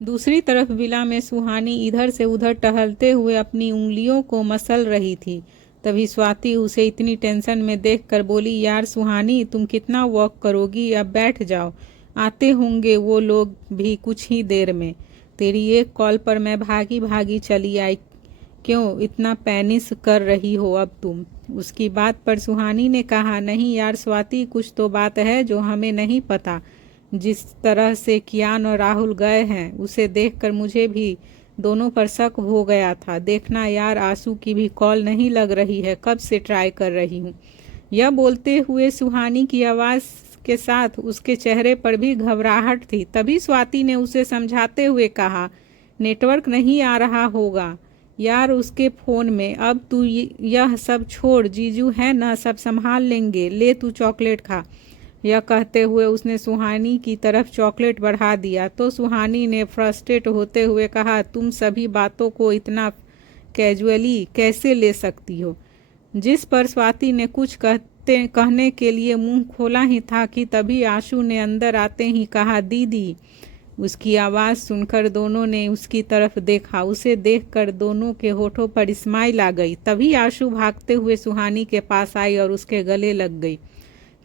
दूसरी तरफ विला में सुहानी इधर से उधर टहलते हुए अपनी उंगलियों को मसल रही थी। तभी स्वाति उसे इतनी टेंशन में देखकर बोली, यार सुहानी, तुम कितना वॉक करोगी, अब बैठ जाओ, आते होंगे वो लोग भी कुछ ही देर में। तेरी एक कॉल पर मैं भागी भागी चली आई, क्यों इतना पैनिस कर रही हो अब तुम? उसकी बात पर सुहानी ने कहा, नहीं यार स्वाति, कुछ तो बात है जो हमें नहीं पता। जिस तरह से कियान और राहुल गए हैं उसे देखकर मुझे भी दोनों पर शक हो गया था। देखना यार, आंसू की भी कॉल नहीं लग रही है, कब से ट्राई कर रही हूँ। यह बोलते हुए सुहानी की आवाज़ के साथ उसके चेहरे पर भी घबराहट थी। तभी स्वाति ने उसे समझाते हुए कहा, नेटवर्क नहीं आ रहा होगा यार उसके फ़ोन में। अब तू यह सब छोड़, जीजू है ना, सब संभाल लेंगे, ले तू चॉकलेट खा। यह कहते हुए उसने सुहानी की तरफ चॉकलेट बढ़ा दिया तो सुहानी ने फ्रस्ट्रेट होते हुए कहा, तुम सभी बातों को इतना कैजुअली कैसे ले सकती हो? जिस पर स्वाति ने कुछ कहने के लिए मुंह खोला ही था कि तभी आशु ने अंदर आते ही कहा, दीदी। उसकी आवाज़ सुनकर दोनों ने उसकी तरफ देखा। उसे देखकर दोनों के होठों पर स्माइल आ गई। तभी आशु भागते हुए सुहानी के पास आई और उसके गले लग गई।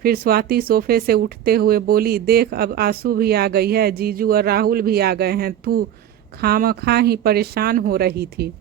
फिर स्वाति सोफे से उठते हुए बोली, देख अब आंसू भी आ गई है, जीजू और राहुल भी आ गए हैं, तू खामखा ही परेशान हो रही थी।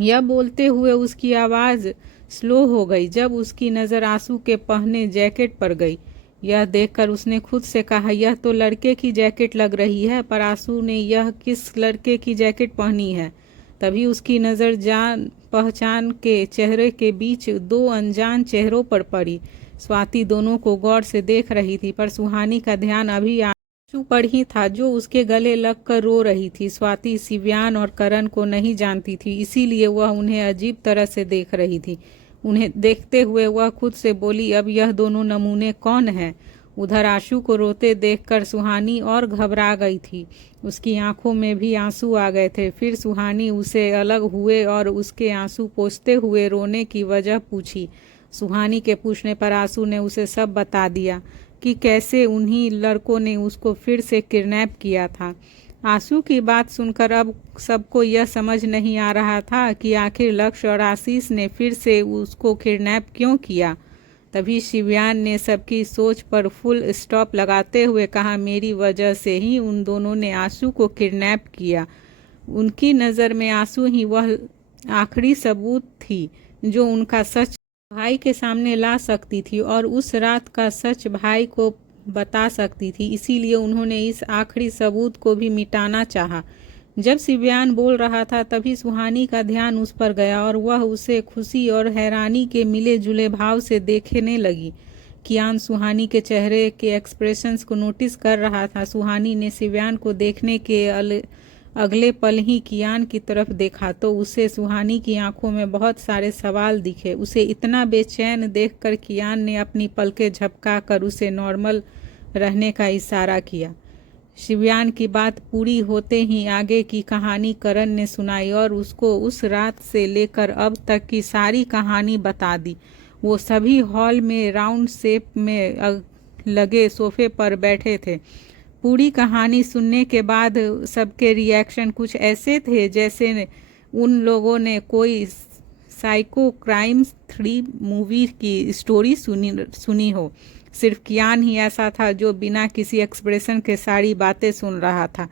यह बोलते हुए उसकी आवाज़ स्लो हो गई जब उसकी नज़र आंसू के पहने जैकेट पर गई। यह देखकर उसने खुद से कहा, यह तो लड़के की जैकेट लग रही है, पर आंसू ने यह किस लड़के की जैकेट पहनी है? तभी उसकी नज़र जान पहचान के चेहरे के बीच दो अनजान चेहरों पर पड़ी। स्वाति दोनों को गौर से देख रही थी, पर सुहानी का ध्यान अभी आंसू पर ही था जो उसके गले लगकर रो रही थी। स्वाति शिव्यान और करण को नहीं जानती थी, इसीलिए वह उन्हें अजीब तरह से देख रही थी। उन्हें देखते हुए वह खुद से बोली, अब यह दोनों नमूने कौन हैं? उधर आशु को रोते देखकर सुहानी और घबरा गई थी। उसकी आंखों में भी आंसू आ गए थे। फिर सुहानी उसे अलग हुए और उसके आंसू पोंछते हुए रोने की वजह पूछी। सुहानी के पूछने पर आंसू ने उसे सब बता दिया कि कैसे उन्हीं लड़कों ने उसको फिर से किडनैप किया था। आंसू की बात सुनकर अब सबको यह समझ नहीं आ रहा था कि आखिर लक्ष्य और आशीष ने फिर से उसको किडनैप क्यों किया। तभी शिव्यान ने सबकी सोच पर फुल स्टॉप लगाते हुए कहा, मेरी वजह से ही उन दोनों ने आंसू को किडनैप किया। उनकी नज़र में आंसू ही वह आखिरी सबूत थी जो उनका सच भाई के सामने ला सकती थी और उस रात का सच भाई को बता सकती थी। इसीलिए उन्होंने इस आखिरी सबूत को भी मिटाना चाहा। जब शिव्यान बोल रहा था तभी सुहानी का ध्यान उस पर गया और वह उसे खुशी और हैरानी के मिले जुले भाव से देखने लगी। कियान सुहानी के चेहरे के एक्सप्रेशंस को नोटिस कर रहा था। सुहानी ने शिव्यान को देखने के अगले पल ही कियान की तरफ देखा तो उसे सुहानी की आंखों में बहुत सारे सवाल दिखे। उसे इतना बेचैन देखकर कियान ने अपनी पलकें झपकाकर उसे नॉर्मल रहने का इशारा किया। शिव्यान की बात पूरी होते ही आगे की कहानी करण ने सुनाई और उसको उस रात से लेकर अब तक की सारी कहानी बता दी। वो सभी हॉल में राउंड शेप में लगे सोफे पर बैठे थे। पूरी कहानी सुनने के बाद सबके रिएक्शन कुछ ऐसे थे जैसे उन लोगों ने कोई साइको क्राइम 3 मूवी की स्टोरी सुनी हो। सिर्फ कियान ही ऐसा था जो बिना किसी एक्सप्रेशन के सारी बातें सुन रहा था।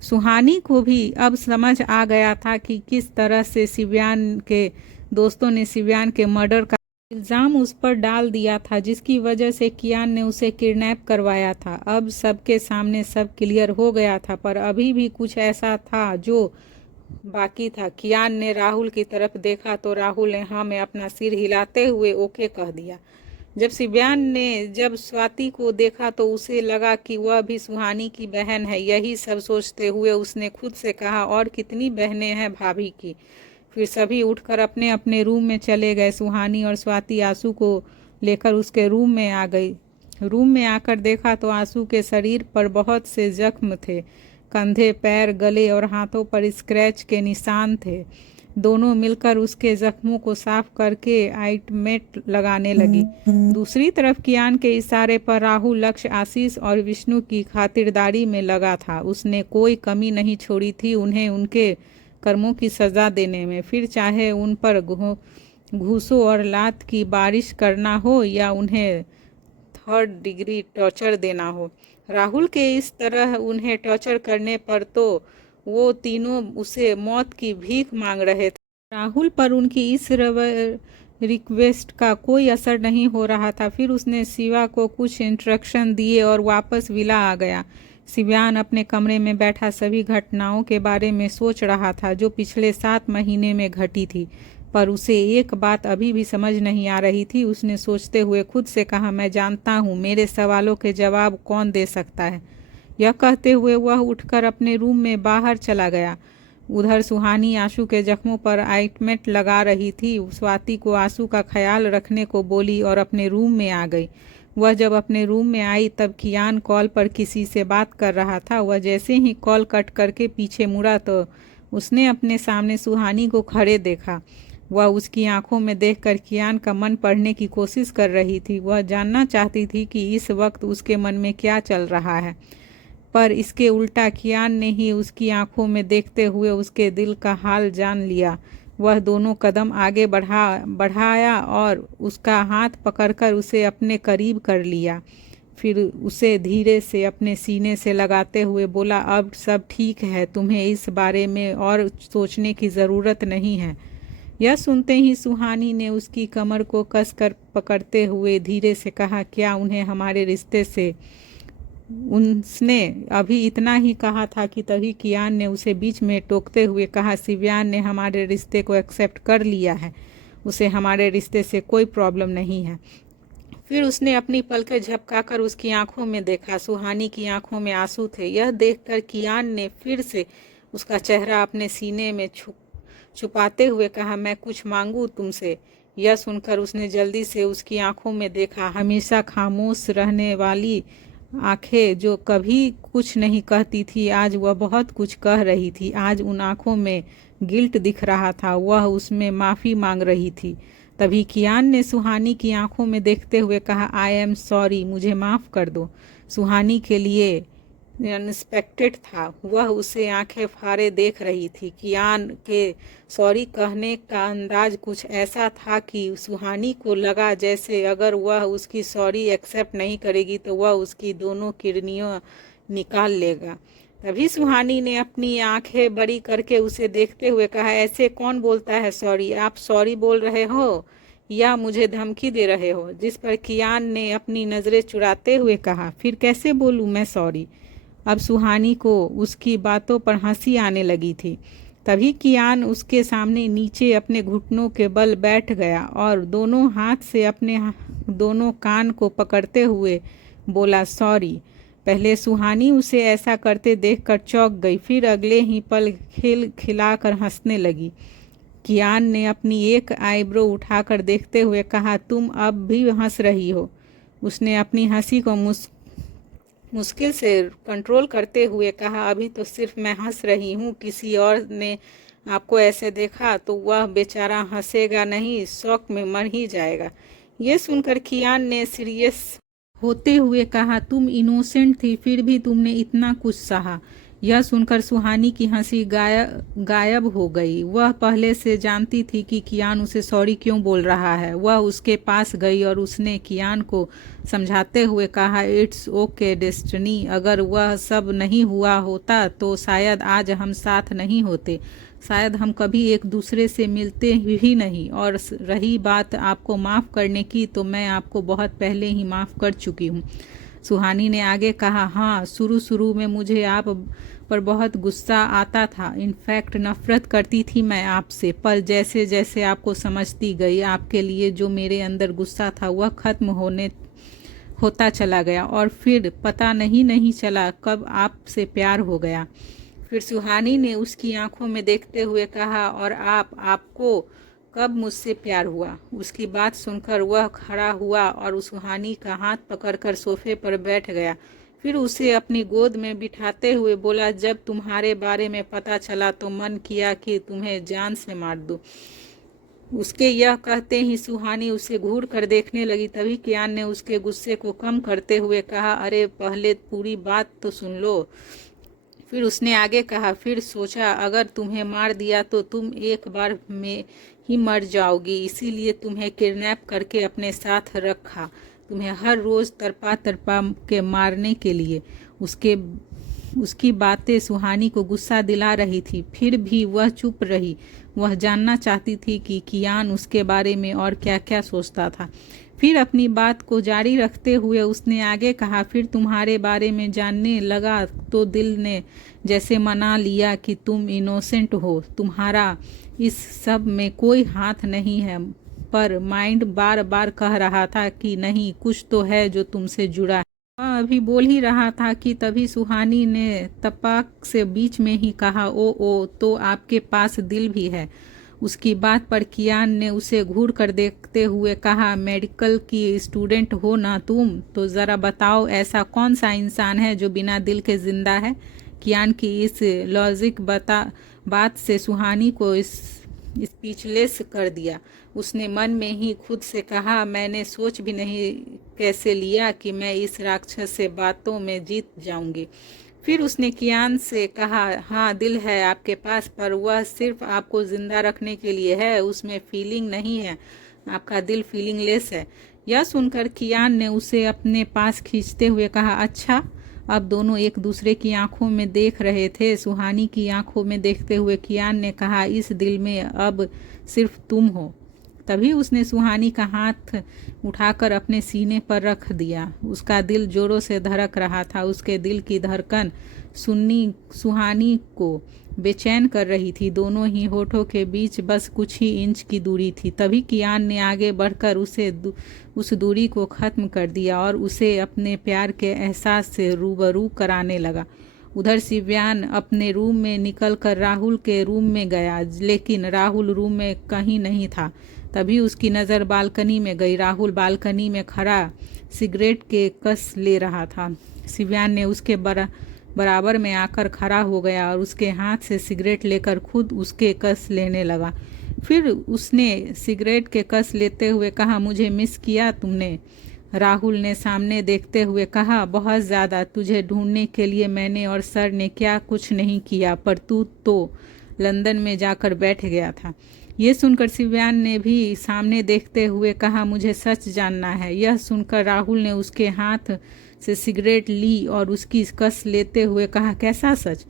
सुहानी को भी अब समझ आ गया था कि किस तरह से शिव्यान के दोस्तों ने शिव्यान के मर्डर का इल्ज़ाम उस पर डाल दिया था, जिसकी वजह से कियान ने उसे किडनैप करवाया था। अब सबके सामने सब क्लियर हो गया था, पर अभी भी कुछ ऐसा था जो बाकी था। कियान ने राहुल की तरफ देखा तो राहुल ने हाँ में अपना सिर हिलाते हुए ओके कह दिया। जब शिव्यान ने जब स्वाति को देखा तो उसे लगा कि वह भी सुहानी की बहन है। यही सब सोचते हुए उसने खुद से कहा, और कितनी बहनें हैं भाभी की। फिर सभी उठकर अपने अपने रूम में चले गए। सुहानी और स्वाति आंसू को लेकर उसके रूम में आ गई। रूम में आकर देखा तो आंसू के शरीर पर बहुत से जख्म थे। कंधे, पैर, गले और हाथों पर स्क्रैच के निशान थे। दोनों मिलकर उसके जख्मों को साफ करके आइंटमेंट लगाने लगी। दूसरी तरफ कियान के इशारे पर राहुल लक्ष्य, आशीष और विष्णु की खातिरदारी में लगा था। उसने कोई कमी नहीं छोड़ी थी उन्हें उनके कर्मों की सज़ा देने में, फिर चाहे उन पर घूसों और लात की बारिश करना हो या उन्हें 3rd डिग्री टॉर्चर देना हो। राहुल के इस तरह उन्हें टॉर्चर करने पर तो वो तीनों उसे मौत की भीख मांग रहे थे। राहुल पर उनकी इस रिक्वेस्ट का कोई असर नहीं हो रहा था। फिर उसने शिवा को कुछ इंस्ट्रक्शन दिए और वापस विला आ गया। शिव्यान अपने कमरे में बैठा सभी घटनाओं के बारे में सोच रहा था जो पिछले 7 महीने में घटी थी, पर उसे एक बात अभी भी समझ नहीं आ रही थी। उसने सोचते हुए खुद से कहा, मैं जानता हूँ मेरे सवालों के जवाब कौन दे सकता है। यह कहते हुए वह उठकर अपने रूम में बाहर चला गया। उधर सुहानी आशु के जख्मों पर आइंटमेंट लगा रही थी। स्वाति को आशु का ख्याल रखने को बोली और अपने रूम में आ गई। वह जब अपने रूम में आई तब कियान कॉल पर किसी से बात कर रहा था। वह जैसे ही कॉल कट करके पीछे मुड़ा तो उसने अपने सामने सुहानी को खड़े देखा। वह उसकी आंखों में देखकर कियान का मन पढ़ने की कोशिश कर रही थी। वह जानना चाहती थी कि इस वक्त उसके मन में क्या चल रहा है, पर इसके उल्टा कियान ने ही उसकी आंखों में देखते हुए उसके दिल का हाल जान लिया। वह दोनों कदम आगे बढ़ाया और उसका हाथ पकड़कर उसे अपने करीब कर लिया। फिर उसे धीरे से अपने सीने से लगाते हुए बोला, अब सब ठीक है, तुम्हें इस बारे में और सोचने की ज़रूरत नहीं है। यह सुनते ही सुहानी ने उसकी कमर को कसकर पकड़ते हुए धीरे से कहा, क्या उन्हें हमारे रिश्ते से। उसने अभी इतना ही कहा था कि तभी कियान ने उसे बीच में टोकते हुए कहा, शिव्यान ने हमारे रिश्ते को एक्सेप्ट कर लिया है, उसे हमारे रिश्ते से कोई प्रॉब्लम नहीं है। फिर उसने अपनी पलकें झपकाकर उसकी आंखों में देखा। सुहानी की आंखों में आंसू थे। यह देखकर कियान ने फिर से उसका चेहरा अपने सीने में छुपाते हुए कहा, मैं कुछ मांगू तुमसे। यह सुनकर उसने जल्दी से उसकी आंखों में देखा। हमेशा खामोश रहने वाली आंखें जो कभी कुछ नहीं कहती थी, आज वह बहुत कुछ कह रही थी। आज उन आंखों में गिल्ट दिख रहा था, वह उसमें माफ़ी मांग रही थी। तभी कियान ने सुहानी की आंखों में देखते हुए कहा, आई एम सॉरी, मुझे माफ़ कर दो। सुहानी के लिए अनएक्सपेक्टेड था। वह उसे आंखें फाड़े देख रही थी। कियान के सॉरी कहने का अंदाज कुछ ऐसा था कि सुहानी को लगा जैसे अगर वह उसकी सॉरी एक्सेप्ट नहीं करेगी तो वह उसकी दोनों किडनियां निकाल लेगा। तभी सुहानी ने अपनी आंखें बड़ी करके उसे देखते हुए कहा, ऐसे कौन बोलता है सॉरी? आप सॉरी बोल रहे हो या मुझे धमकी दे रहे हो? जिस पर कियान ने अपनी नज़रें चुराते हुए कहा, फिर कैसे बोलूँ मैं सॉरी? अब सुहानी को उसकी बातों पर हंसी आने लगी थी। तभी कियान उसके सामने नीचे अपने घुटनों के बल बैठ गया और दोनों हाथ से अपने दोनों कान को पकड़ते हुए बोला, सॉरी। पहले सुहानी उसे ऐसा करते देखकर चौंक गई, फिर अगले ही पल खिलखिलाकर हंसने लगी। कियान ने अपनी एक आईब्रो उठाकर देखते हुए कहा, तुम अब भी हंस रही हो? उसने अपनी हंसी को मुश्किल से कंट्रोल करते हुए कहा, अभी तो सिर्फ मैं हंस रही हूँ, किसी और ने आपको ऐसे देखा तो वह बेचारा हंसेगा नहीं, शौक में मर ही जाएगा। ये सुनकर कियान ने सीरियस होते हुए कहा, तुम इनोसेंट थी, फिर भी तुमने इतना कुछ सहा। यह सुनकर सुहानी की हंसी गायब हो गई। वह पहले से जानती थी कि कियान उसे सॉरी क्यों बोल रहा है। वह उसके पास गई और उसने कियान को समझाते हुए कहा, इट्स ओके डेस्टिनी, अगर वह सब नहीं हुआ होता तो शायद आज हम साथ नहीं होते, शायद हम कभी एक दूसरे से मिलते ही नहीं। और रही बात आपको माफ़ करने की, तो मैं आपको बहुत पहले ही माफ़ कर चुकी हूँ। सुहानी ने आगे कहा, हाँ, शुरू में मुझे आप पर बहुत गुस्सा आता था, इनफैक्ट नफ़रत करती थी मैं आपसे, पर जैसे जैसे आपको समझती गई, आपके लिए जो मेरे अंदर गुस्सा था वह ख़त्म होता चला गया और फिर पता नहीं चला कब आपसे प्यार हो गया। फिर सुहानी ने उसकी आंखों में देखते हुए कहा, और आपको कब मुझसे प्यार हुआ? उसकी बात सुनकर वह खड़ा हुआ और सुहानी का हाथ पकड़कर सोफे पर बैठ गया। फिर उसे अपनी गोद में बिठाते हुए बोला, जब तुम्हारे बारे में पता चला तो मन किया कि तुम्हें जान से मार दूं। उसके यह कहते ही सुहानी उसे घूर कर देखने लगी। तभी कियान ने उसके गुस्से को कम करते हुए कहा, अरे पहले पूरी बात तो सुन लो। फिर उसने आगे कहा, फिर सोचा अगर तुम्हें मार दिया तो तुम एक बार में ही मर जाओगी, इसीलिए तुम्हें किडनैप करके अपने साथ रखा, तुम्हें हर रोज तरपा तरपा के मारने के लिए। उसकी बातें सुहानी को गुस्सा दिला रही थी, फिर भी वह चुप रही। वह जानना चाहती थी कि कियान उसके बारे में और क्या क्या सोचता था। फिर अपनी बात को जारी रखते हुए उसने आगे कहा, फिर तुम्हारे बारे में जानने लगा तो दिल ने जैसे मना लिया कि तुम इनोसेंट हो, तुम्हारा इस सब में कोई हाथ नहीं है, पर माइंड बार बार कह रहा था कि नहीं, कुछ तो है जो तुमसे जुड़ा है। वह अभी बोल ही रहा था कि तभी सुहानी ने तपाक से बीच में ही कहा, ओ तो आपके पास दिल भी है। उसकी बात पर कियान ने उसे घूर कर देखते हुए कहा, मेडिकल की स्टूडेंट हो ना तुम, तो ज़रा बताओ ऐसा कौन सा इंसान है जो बिना दिल के जिंदा है। कियान की इस लॉजिक बात से सुहानी को स्पीचलेस कर दिया। उसने मन में ही खुद से कहा, मैंने सोच भी नहीं कैसे लिया कि मैं इस राक्षस से बातों में जीत जाऊंगी। फिर उसने कियान से कहा, हाँ दिल है आपके पास, पर वह सिर्फ आपको जिंदा रखने के लिए है, उसमें फीलिंग नहीं है, आपका दिल फीलिंगलेस है। यह सुनकर कियान ने उसे अपने पास खींचते हुए कहा, अच्छा। अब दोनों एक दूसरे की आंखों में देख रहे थे। सुहानी की आंखों में देखते हुए कियान ने कहा, इस दिल में अब सिर्फ तुम हो। तभी उसने सुहानी का हाथ उठाकर अपने सीने पर रख दिया। उसका दिल जोरों से धड़क रहा था। उसके दिल की धड़कन सुहानी को बेचैन कर रही थी। दोनों ही होठों के बीच बस कुछ ही इंच की दूरी थी। तभी कियान ने आगे बढ़कर उस दूरी को ख़त्म कर दिया और उसे अपने प्यार के एहसास से रूबरू कराने लगा। उधर शिव्यान अपने रूम में निकलकर राहुल के रूम में गया, लेकिन राहुल रूम में कहीं नहीं था। तभी उसकी नज़र बालकनी में गई। राहुल बालकनी में खड़ा सिगरेट के कस ले रहा था। शिव्यान ने उसके बराबर में आकर खड़ा हो गया और उसके हाथ से सिगरेट लेकर खुद उसके कस लेने लगा। फिर उसने सिगरेट के कस लेते हुए कहा, मुझे मिस किया तुमने? राहुल ने सामने देखते हुए कहा, बहुत ज़्यादा। तुझे ढूंढने के लिए मैंने और सर ने क्या कुछ नहीं किया, पर तू तो लंदन में जाकर बैठ गया था। ये सुनकर शिव्यान ने भी सामने देखते हुए कहा, मुझे सच जानना है। यह सुनकर राहुल ने उसके हाथ से सिगरेट ली और उसकी कस लेते हुए कहा, कैसा सच?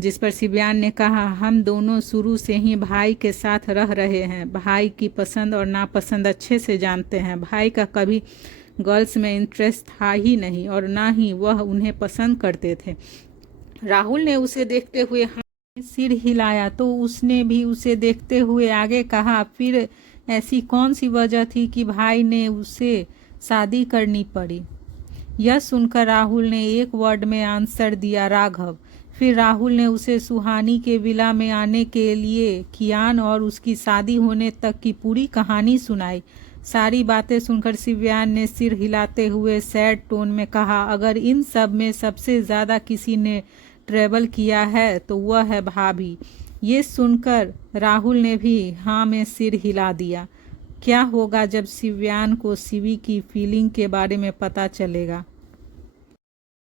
जिस पर शिव्यान ने कहा, हम दोनों शुरू से ही भाई के साथ रह रहे हैं, भाई की पसंद और नापसंद अच्छे से जानते हैं। भाई का कभी गर्ल्स में इंटरेस्ट था ही नहीं और ना ही वह उन्हें पसंद करते थे। राहुल ने उसे देखते हुए सिर हिलाया तो उसने भी उसे देखते हुए आगे कहा, फिर ऐसी कौन सी वजह थी कि भाई ने उसे शादी करनी पड़ी? यह सुनकर राहुल ने एक वर्ड में आंसर दिया, राघव। फिर राहुल ने उसे सुहानी के विला में आने के लिए कियान और उसकी शादी होने तक की पूरी कहानी सुनाई। सारी बातें सुनकर शिव्यान ने सिर हिलाते हुए सैड टोन में कहा, अगर इन सब में सबसे ज़्यादा किसी ने ट्रैवल किया है तो वह है भाभी। ये सुनकर राहुल ने भी हाँ में सिर हिला दिया। क्या होगा जब शिव्यान को शिवी की फीलिंग के बारे में पता चलेगा?